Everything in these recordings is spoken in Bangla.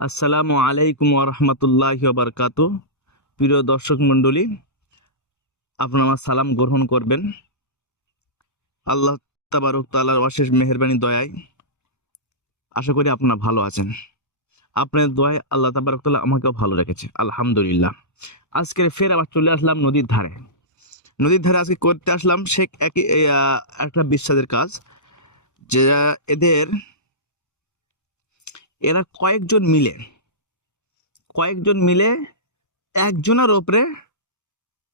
আসসালামু আলাইকুম ওরহমতুল্লাহি ওবারকাতু। প্রিয় দর্শক মণ্ডলী, আপনারা আমার সালাম গ্রহণ করবেন। আল্লাহ তাবারক তাআলার অশেষ মেহেরবানি দয়ায় আশা করি আপনারা ভালো আছেন। আপনাদের দয়ায় আল্লাহ তাবারক তাআলা আমাকেও ভালো রেখেছে, আলহামদুলিল্লাহ। আজকে ফের আবার চলে আসলাম নদীর ধারে। নদীর ধারে আজকে করতে আসলাম সে একই একটা বিশ্বাসের কাজ, যে এদের এরা কয়েকজন মিলে একজনের ওপরে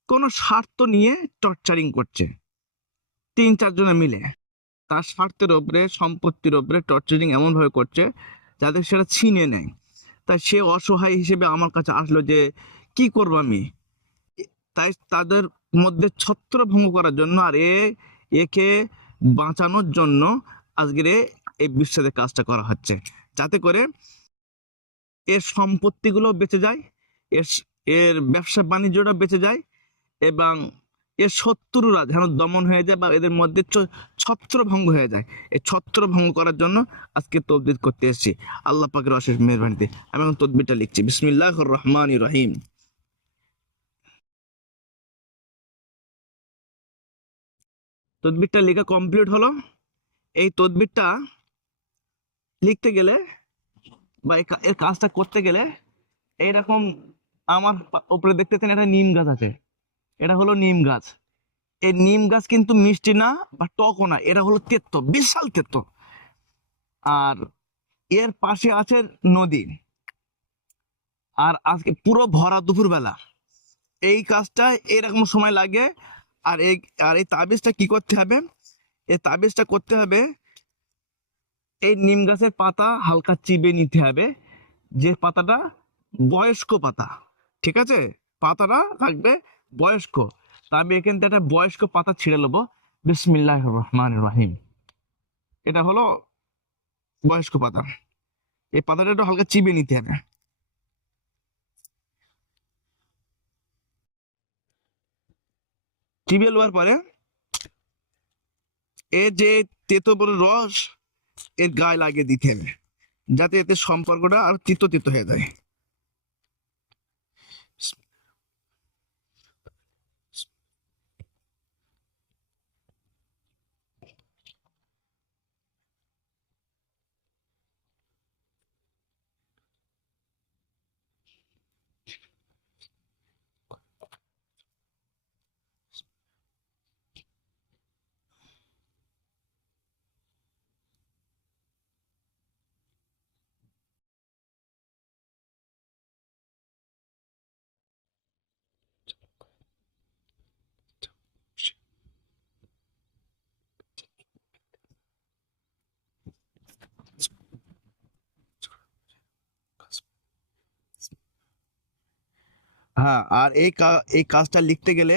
কোনো স্বার্থ নিয়ে টর্চারিং করছে। 3-4 জনে মিলে তার স্বার্থের ওপরে, সম্পত্তির ওপরে টর্চারিং এমনভাবে করছে যাতে সেটা ছিনে নেয়। তাই সে অসহায় হিসেবে আমার কাছে আসলো যে কি করবো আমি। তাই তাদের মধ্যে ছত্রভঙ্গ করার জন্য আর একে বাঁচানোর জন্য আজকের এই বিশ্বাসের কাজটা করা হচ্ছে, যাতে করে এর সম্পত্তিগুলো বেঁচে যায়, এর এর ব্যবসা বাণিজ্যটা বেঁচে যায়, এবং এর শত্রুরা যেন দমন হয়ে যায় বা এদের মধ্যে ছত্রভঙ্গ হয়ে যায়। এই ছত্রভঙ্গ করার জন্য আজকে তদবির করতে এসেছি। আল্লাহ পাকের অশেষ মেহেরবানিতে আমি এখন তদবিরটা লিখছি। বিসমিল্লাহির রহমানির রহিম। তদবিরটা লেখা কমপ্লিট হলো। এই তদবিরটা লিখতে গেলে বা এর কাজটা করতে গেলে এইরকম আমার উপরে দেখতেছেন একটা নিম গাছ আছে। এটা হলো নিম গাছ। এই নিম গাছ কিন্তু মিষ্টি না বা টকও না, এটা হলো তেতো, বিশাল তেতো। আর এর পাশে আছে নদী। আর আজকে পুরো ভরা দুপুর বেলা এই কাজটা এরকম সময় লাগে। আর এই তাবিজটা কি করতে হবে? এই তাবিজটা করতে হবে, এই নিম গাছের পাতা হালকা চিবে নিতে হবে, যে পাতাটা বয়স্ক পাতা, ঠিক আছে? পাতাটা থাকবে বয়স্ক। তা আমি এখান থেকে একটা বয়স্ক পাতা ছিঁড়ে নেবো। বিসমিল্লাহির রহমানির রহিম। এটা হলো বয়স্ক পাতা। এই পাতাটা একটু হালকা চিবে নিতে হবে। চিবিয়ে নেওয়ার পরে এর যে তেতো বড় রস এর গায়ে লাগিয়ে দিতে হবে, যাতে এতে সম্পর্কটা আর তিতো তিতো হয়ে যায়। হ্যাঁ, আর এই কাজটা লিখতে গেলে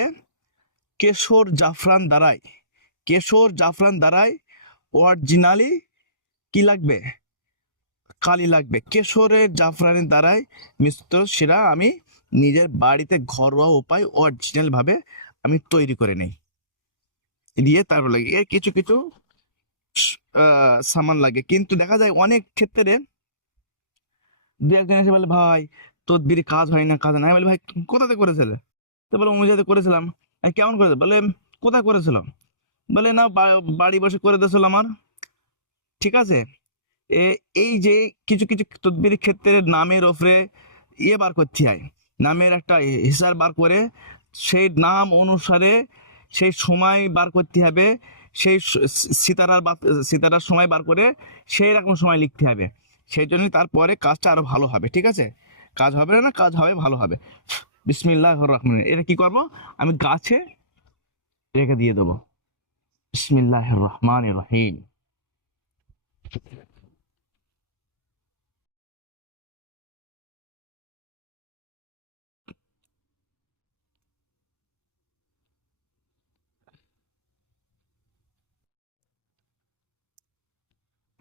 কেশর জাফরান দ্বারাই, অরিজিনালি কি লাগবে? কালি লাগবে। কেশরের জাফরানের দ্বারাই মিশ্রিত সেরা আমি নিজের বাড়িতে ঘরোয়া উপায় অরিজিনাল ভাবে আমি তৈরি করে নেই, দিয়ে তারপর লাগে এর কিছু কিছু সামান লাগে। কিন্তু দেখা যায় অনেক ক্ষেত্রে দু একজন এসে বলে, ভাই তদবির কাজ হয় না, কাজ হয় না। আমি বলি, ভাই কোথাতে করেছিলে? তো বলে, অমুক জায়গাতে করেছিলাম। কেমন করেছে? বলে, কোথায় করেছিল? বলে, না বাড়ি বসে করে দিয়েছিল আমার। ঠিক আছে। এই যে কিছু কিছু তদবির ক্ষেত্রে নামের ওপরে বার করতে হয়, নামের একটা হিসাব বার করে সেই নাম অনুসারে সেই সময় বার করতে হবে, সেই সিতারার সময় বার করে সেই রকম সময় লিখতে হবে। সেই জন্যই তারপরে কাজটা আরো ভালো হবে। ঠিক আছে? কাজ হবে না, কাজ হবে, ভালো হবে। বিসমিল্লাহির রহমানির রহিম। এটা কি করব? আমি গাছে রেখে দিয়ে দেবো। বিসমিল্লাহির রহমানির রহিম।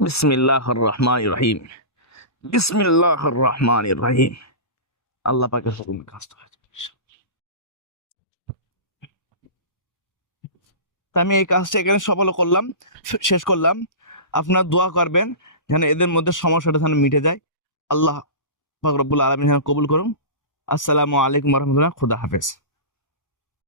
বিসমিল্লাহির রহমানির রহিম। বিসমিল্লাহির রহমানির রহিম। আল্লাহ পাকের হুকুমে কাজটা হয়েছে। আমি এই কাজটা এখানে সফল করলাম, শেষ করলাম। আপনারা দোয়া করবেন যেন এদের মধ্যে সমস্যাটা যেন মিটে যায়। আল্লাহ পাক রব্বুল আলামিন যেন কবুল করুন। আসসালামু আলাইকুম রহমতুল্লাহ, খুদা হাফেজ।